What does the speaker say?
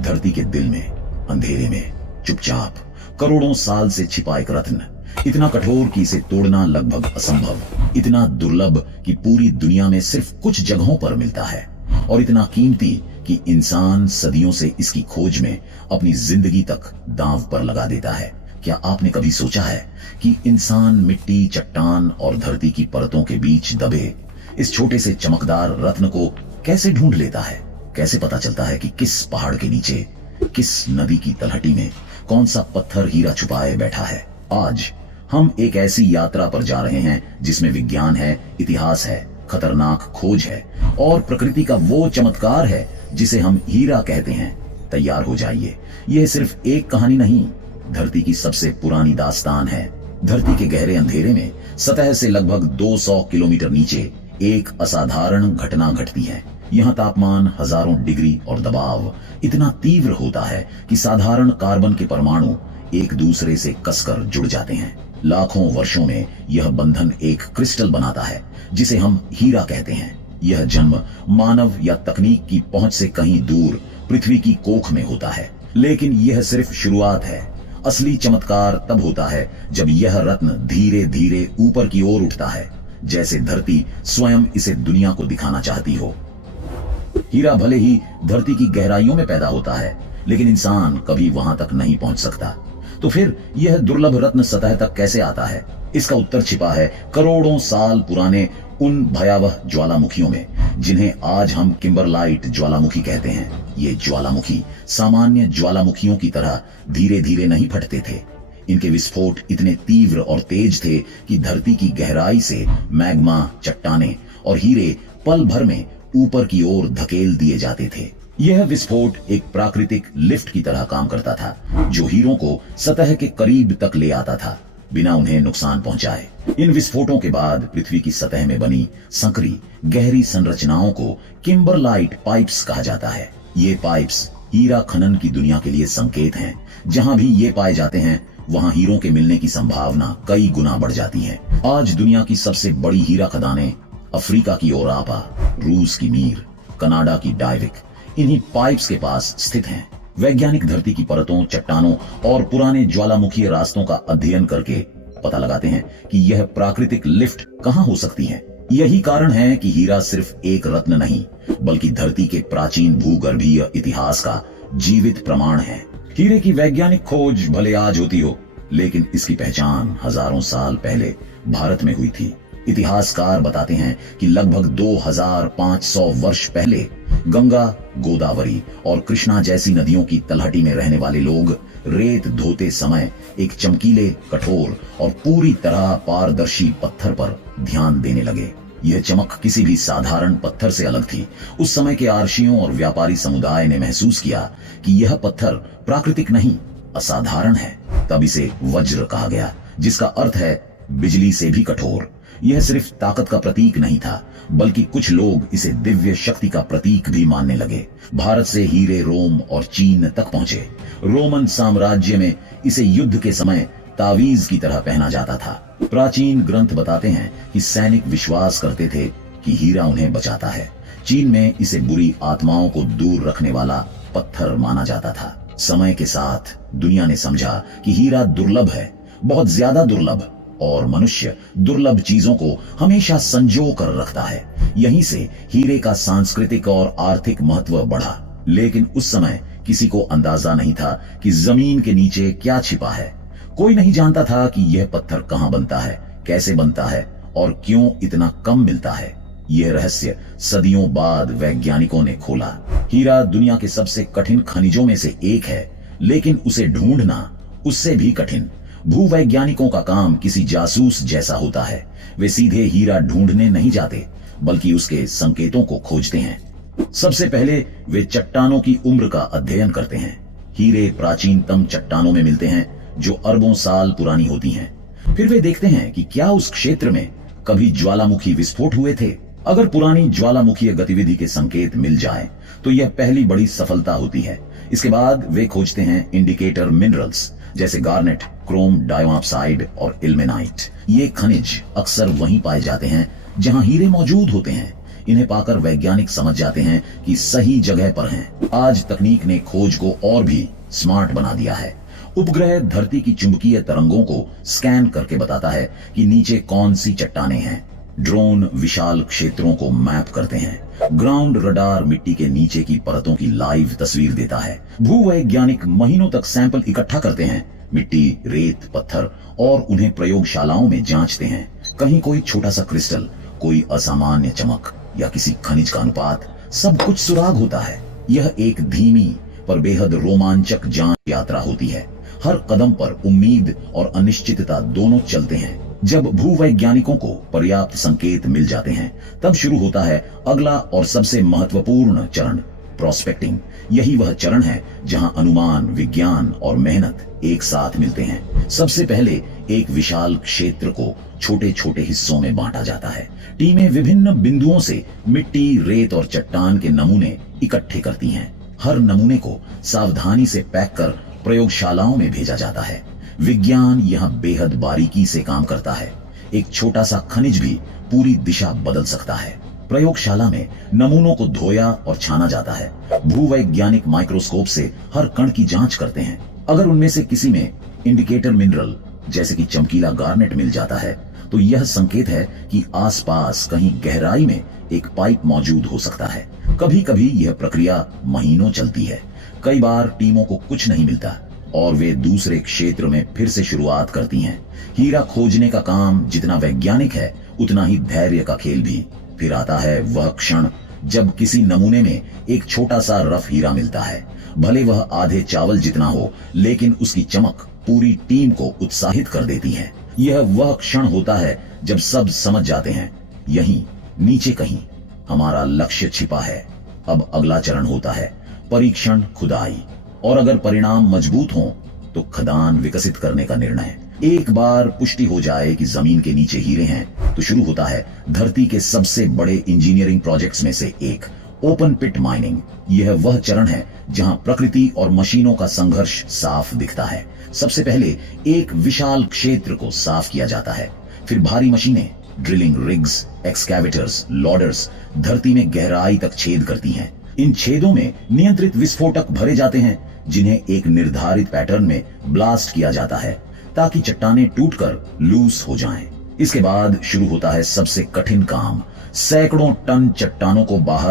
धरती के दिल में, अंधेरे में, चुपचाप करोड़ों साल से छिपा एक रत्न, इतना कठोर कि इसे तोड़ना लगभग असंभव, इतना दुर्लभ कि पूरी दुनिया में सिर्फ कुछ जगहों पर मिलता है, और इतना कीमती कि इंसान सदियों से इसकी खोज में अपनी जिंदगी तक दांव पर लगा देता है। क्या आपने कभी सोचा है कि इंसान मिट्टी, चट्टान और धरती की परतों के बीच दबे इस छोटे से चमकदार रत्न को कैसे ढूंढ लेता है? कैसे पता चलता है कि किस पहाड़ के नीचे, किस नदी की तलहटी में कौन सा पत्थर हीरा छुपाए बैठा है? आज हम एक ऐसी यात्रा पर जा रहे हैं जिसमें विज्ञान है, इतिहास है, खतरनाक खोज है और प्रकृति का वो चमत्कार है जिसे हम हीरा कहते हैं। तैयार हो जाइए, यह सिर्फ एक कहानी नहीं, धरती की सबसे पुरानी दास्तान है। धरती के गहरे अंधेरे में सतह से लगभग 200 किलोमीटर नीचे एक असाधारण घटना घटती है। यहाँ तापमान हजारों डिग्री और दबाव इतना तीव्र होता है कि साधारण कार्बन के परमाणु एक दूसरे से कसकर जुड़ जाते हैं। लाखों वर्षों में यह बंधन एक क्रिस्टल बनाता है जिसे हम हीरा कहते हैं। यह जन्म मानव या तकनीक की पहुंच से कहीं दूर पृथ्वी की कोख में होता है, लेकिन यह सिर्फ शुरुआत है। असली चमत्कार तब होता है जब यह रत्न धीरे धीरे ऊपर की ओर उठता है, जैसे धरती स्वयं इसे दुनिया को दिखाना चाहती हो। हीरा भले ही धरती की गहराइयों में पैदा होता है, लेकिन इंसान कभी वहां तक नहीं पहुंच सकता। तो फिर यह दुर्लभ रत्न सतह तक कैसे आता है? इसका उत्तर छिपा है करोड़ों साल पुराने उन भयावह ज्वालामुखियों में जिन्हें आज हम किम्बरलाइट ज्वालामुखी कहते हैं। ये ज्वालामुखी सामान्य ज्वालामुखियों की तरह धीरे धीरे नहीं फटते थे। इनके विस्फोट इतने तीव्र और तेज थे कि धरती की गहराई से मैग्मा, चट्टाने और हीरे पल भर में ऊपर की ओर धकेल दिए जाते थे। यह विस्फोट एक प्राकृतिक लिफ्ट की तरह काम करता था, जो हीरों को सतह के करीब तक ले आता था बिना उन्हें नुकसान पहुंचाए। इन विस्फोटों के बाद पृथ्वी की सतह में बनी संकरी गहरी संरचनाओं को किम्बरलाइट पाइप्स कहा जाता है। ये पाइप्स हीरा खनन की दुनिया के लिए संकेत हैं। जहां भी ये पाए जाते हैं वहां हीरों के मिलने की संभावना कई गुना बढ़ जाती है। आज दुनिया की सबसे बड़ी हीरा खदानें अफ्रीका की ओरापा, रूस की मीर, कनाडा की डायविक इन्हीं पाइप्स के पास स्थित हैं। वैज्ञानिक धरती की परतों, चट्टानों और पुराने ज्वालामुखी रास्तों का अध्ययन करके पता लगाते हैं कि यह प्राकृतिक लिफ्ट कहां हो सकती है। यही कारण है कि हीरा सिर्फ एक रत्न नहीं, बल्कि धरती के प्राचीन भूगर्भीय इतिहास का जीवित प्रमाण है। हीरे की वैज्ञानिक खोज भले आज होती हो, लेकिन इसकी पहचान हजारों साल पहले भारत में हुई थी। इतिहासकार बताते हैं कि लगभग 2500 वर्ष पहले गंगा, गोदावरी और कृष्णा जैसी नदियों की तलहटी में रहने वाले लोग रेत धोते समय एक चमकीले, कठोर और पूरी तरह पारदर्शी पत्थर पर ध्यान देने लगे। यह चमक किसी भी साधारण पत्थर से अलग थी। उस समय के आर्शियों और व्यापारी समुदाय ने महसूस किया कि यह पत्थर प्राकृतिक नहीं, असाधारण है। तब इसे वज्र कहा गया, जिसका अर्थ है बिजली से भी कठोर। यह सिर्फ ताकत का प्रतीक नहीं था, बल्कि कुछ लोग इसे दिव्य शक्ति का प्रतीक भी मानने लगे। भारत से हीरे रोम और चीन तक पहुंचे। रोमन साम्राज्य में इसे युद्ध के समय तावीज की तरह पहना जाता था। प्राचीन ग्रंथ बताते हैं कि सैनिक विश्वास करते थे कि हीरा उन्हें बचाता है। चीन में इसे बुरी आत्माओं को दूर रखने वाला पत्थर माना जाता था। समय के साथ दुनिया ने समझा कि हीरा दुर्लभ है, बहुत ज्यादा दुर्लभ, और मनुष्य दुर्लभ चीजों को हमेशा संजो कर रखता है। यहीं से हीरे का सांस्कृतिक और आर्थिक महत्व बढ़ा। लेकिन उस समय किसी को अंदाजा नहीं था कि जमीन के नीचे क्या छिपा है। कोई नहीं जानता था कि यह पत्थर कहां बनता है, कैसे बनता है और क्यों इतना कम मिलता है। यह रहस्य सदियों बाद वैज्ञानिकों ने खोला। हीरा दुनिया के सबसे कठिन खनिजों में से एक है, लेकिन उसे ढूंढना उससे भी कठिन। भूवैज्ञानिकों का काम किसी जासूस जैसा होता है। वे सीधे हीरा ढूंढने नहीं जाते, बल्कि उसके संकेतों को खोजते हैं। सबसे पहले वे चट्टानों की उम्र का अध्ययन करते हैं। हीरे प्राचीनतम चट्टानों में मिलते हैं जो अरबों साल पुरानी होती हैं। फिर वे देखते हैं कि क्या उस क्षेत्र में कभी ज्वालामुखी विस्फोट हुए थे। अगर पुरानी ज्वालामुखीय गतिविधि के संकेत मिल जाए तो यह पहली बड़ी सफलता होती है। इसके बाद वे खोजते हैं इंडिकेटर मिनरल्स जैसे गार्नेट, क्रोम डाइऑक्साइड और इल्मेनाइट। ये खनिज अक्सर वहीं पाए जाते हैं जहां हीरे मौजूद होते हैं। इन्हें पाकर वैज्ञानिक समझ जाते हैं कि सही जगह पर हैं। आज तकनीक ने खोज को और भी स्मार्ट बना दिया है। उपग्रह धरती की चुंबकीय तरंगों को स्कैन करके बताता है कि नीचे कौन सी चट्टानें हैं। ड्रोन विशाल क्षेत्रों को मैप करते हैं। ग्राउंड रडार मिट्टी के नीचे की परतों की लाइव तस्वीर देता है। भूवैज्ञानिक महीनों तक सैंपल इकट्ठा करते हैं, मिट्टी, रेत, पत्थर, और उन्हें प्रयोगशालाओं में जांचते हैं। कहीं कोई छोटा सा क्रिस्टल, कोई असामान्य चमक या किसी खनिज का अनुपात, सब कुछ सुराग होता है। यह एक धीमी पर बेहद रोमांचक जांच यात्रा होती है। हर कदम पर उम्मीद और अनिश्चितता दोनों चलते हैं। जब भूवैज्ञानिकों को पर्याप्त संकेत मिल जाते हैं, तब शुरू होता है अगला और सबसे महत्वपूर्ण चरण, प्रोस्पेक्टिंग। यही वह चरण है जहां अनुमान, विज्ञान और मेहनत एक साथ मिलते हैं। सबसे पहले एक विशाल क्षेत्र को छोटे छोटे हिस्सों में बांटा जाता है। टीमें विभिन्न बिंदुओं से मिट्टी, रेत और चट्टान के नमूने इकट्ठे करती हैं। हर नमूने को सावधानी से पैक कर प्रयोगशालाओं में भेजा जाता है। विज्ञान यहाँ बेहद बारीकी से काम करता है। एक छोटा सा खनिज भी पूरी दिशा बदल सकता है। प्रयोगशाला में नमूनों को धोया और छाना जाता है। भूवैज्ञानिक माइक्रोस्कोप से हर कण की जांच करते हैं। अगर उनमें से किसी में इंडिकेटर मिनरल जैसे कि चमकीला गार्नेट मिल जाता है, तो यह संकेत है कि आसपास कहीं गहराई में एक पाइप मौजूद हो सकता है। कभी कभी यह प्रक्रिया महीनों चलती है। कई बार टीमों को कुछ नहीं मिलता और वे दूसरे क्षेत्र में फिर से शुरुआत करती हैं। हीरा खोजने का काम जितना वैज्ञानिक है, उतना ही धैर्य का खेल भी। फिर आता है वह क्षण जब किसी नमूने में एक छोटा सा रफ हीरा मिलता है। भले वह आधे चावल जितना हो, लेकिन उसकी चमक पूरी टीम को उत्साहित कर देती है। यह वह क्षण होता है जब सब समझ जाते हैं, यहीं नीचे कहीं हमारा लक्ष्य छिपा है। अब अगला चरण होता है परीक्षण, खुदाई, और अगर परिणाम मजबूत हों तो खदान विकसित करने का निर्णय। एक बार पुष्टि हो जाए कि जमीन के नीचे हीरे हैं, तो शुरू होता है धरती के सबसे बड़े इंजीनियरिंग प्रोजेक्ट्स में से एक, ओपन पिट माइनिंग। यह वह चरण है जहां प्रकृति और मशीनों का संघर्ष साफ दिखता है। सबसे पहले एक विशाल क्षेत्र को साफ किया जाता है। फिर भारी मशीनें, ड्रिलिंग रिग्स, एक्सकैवेटर्स, लोडर्स धरती में गहराई तक छेद करती हैं। इन छेदों में नियंत्रित विस्फोटक भरे जाते हैं, जिन्हें एक निर्धारित पैटर्न में ब्लास्ट किया जाता है ताकि चट्टानें टूटकर लूज हो जाएं। इसके बाद शुरू होता है सबसे कठिन काम, सैकड़ों टन चट्टानों को बाहर